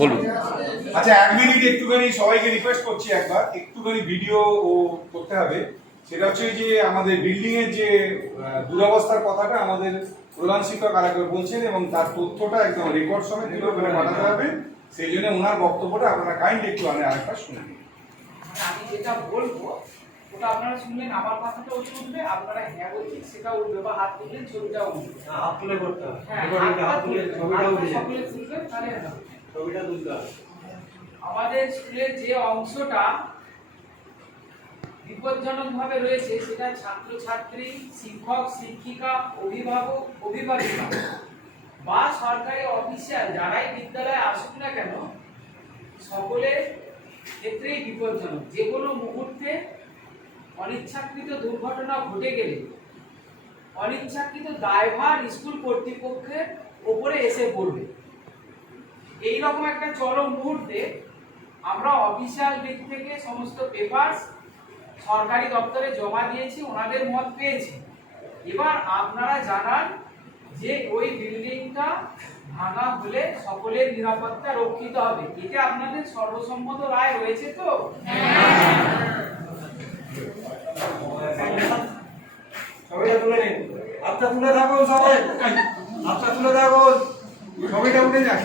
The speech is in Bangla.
বলুন। আচ্ছা, 1 মিনিট একটুখানি সবাইকে রিকোয়েস্ট করছি, একবার একটুখানি ভিডিও ও করতে হবে। সেটা হচ্ছে যে আমাদের বিল্ডিং এর যে দুরবস্থার কথাটা আমাদের প্রধান শিক্ষক আরেকবার বলছেন এবং তার তথ্যটা একদম রেকর্ড সমেত ভিডিও করে পাঠাতে হবে। সেই জন্য ওনার বক্তব্যটা আপনারা কাইন্ডলি একটু আরেকবার শুনে নিন। আমি যেটা বলবো ওটা আপনারা শুনলেন, আমার কথাটাও শুনবে, আপনারা হ্যাঁ বলছেন সেটা উঠবে, বা হাত তুললেন ছবিটাও উঠবে। হাত তুলে করতে হবে। হ্যাঁ, হাত তুলে ছবিটা উঠে যাবে। সকলে তুলবেন, তাহলে ছবিটা তুলতে হবে। আমাদের স্কুলের যে অংশটা বিপজ্জনক ভাবে রয়েছে সেটা ছাত্রছাত্রী, শিক্ষক শিক্ষিকা, অভিভাবক অভিভাবিকা বা সরকারি অফিসিয়াল যারাই বিদ্যালয়ে আসুক না কেন সকলের ক্ষেত্রেই বিপজ্জনক। যে কোনো মুহূর্তে অনিচ্ছাকৃত দুর্ঘটনা ঘটে গেলে অনিচ্ছাকৃত দায়ভার স্কুল কর্তৃপক্ষের ওপরে এসে পড়বে। এইরকম একটা চরম মুহূর্তে আমরা অফিসিয়াল দিক থেকে সমস্ত পেপারস সরকারি দপ্তরে জমা দিয়েছি, ওনাদের মত পেয়েছি। এবার আপনারা জানান যে ওই বিল্ডিংটা ভাঙা হলে সকলের নিরাপত্তা রক্ষিত হবে, এটা আপনাদের সর্বসম্মত রায় রয়েছে তো? ছবিটা তুলে নিন। হাতটা তুলে থাকুন সবাই, হাতটা তুলে থাকুন, ছবিটা উঠে যায়।